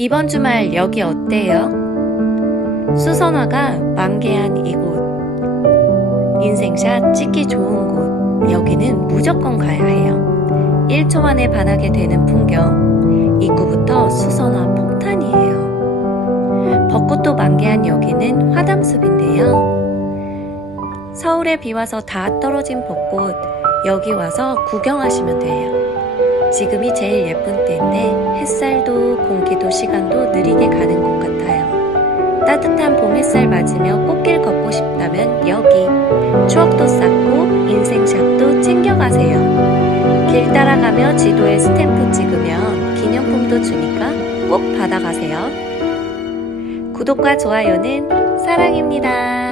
이번 주말 여기 어때요? 수선화가 만개한 이곳, 인생샷 찍기 좋은 곳, 여기는 무조건 가야 해요. 1초 만에 반하게 되는 풍경, 입구부터 수선화 폭탄이에요. 벚꽃도 만개한 여기는 화담숲인데요. 서울에 비 와서 다 떨어진 벚꽃, 여기 와서 구경하시면 돼요. 지금이 제일 예쁜 때인데 햇살도 공기도 시간도 느리게 가는 것 같아요. 따뜻한 봄 햇살 맞으며 꽃길 걷고 싶다면 여기. 추억도 쌓고 인생샷도 챙겨가세요. 길 따라가며 지도에 스탬프 찍으면 기념품도 주니까 꼭 받아가세요. 구독과 좋아요는 사랑입니다.